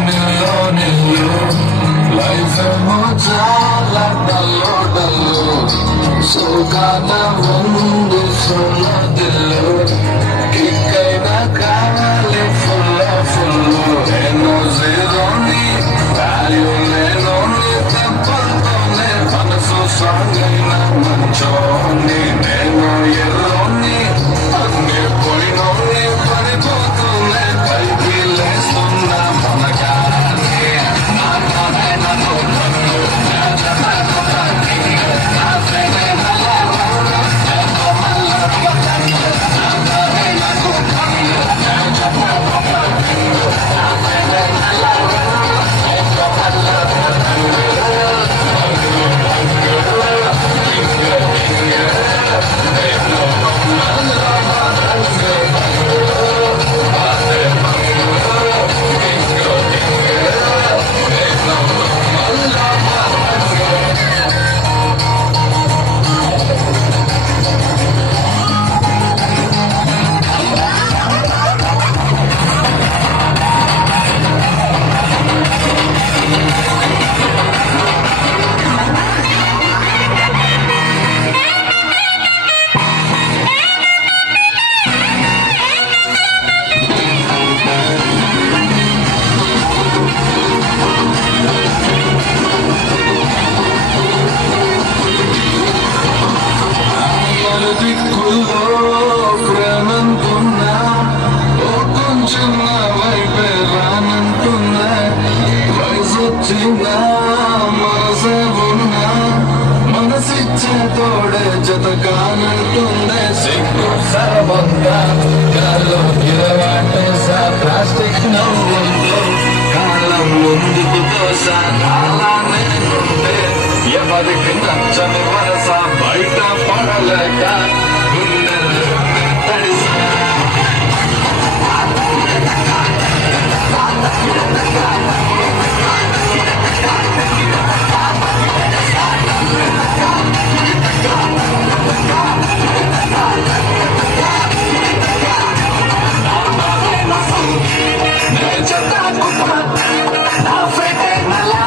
నిల్లో నిల్లు లైఫ్ ఏమో చాలా డల్లు డల్లు సుఖాన ఉంది సున్న దిల్లు కిక్కైనా కావాలి ఫుల్ ఫుల్ నేను జీరోని వాల్యూ లేనోని తప్పంతోనే మనసు సాంగ్ అయినా మంచోని నేను ఎల్లోని అన్ని పోయినోని పడిపోతూనే పైకి లేస్తున్నా మనగానే దిక్కుల్లో ప్రేమంటున్నా ఓ కొంచెం నా వైపే రానంటున్నా వయసొచ్చినా మనసే ఉన్నా మనసిచ్చే తోడే జత కానంటుందే సిగ్గు సరబంగా గాల్లో ఇరవాటేసా ప్లాస్టిక్ నవ్వుందో కాలం ముందుకు తోసా అలానే ఉంటే ఎవరికి నచ్చని వరస బయట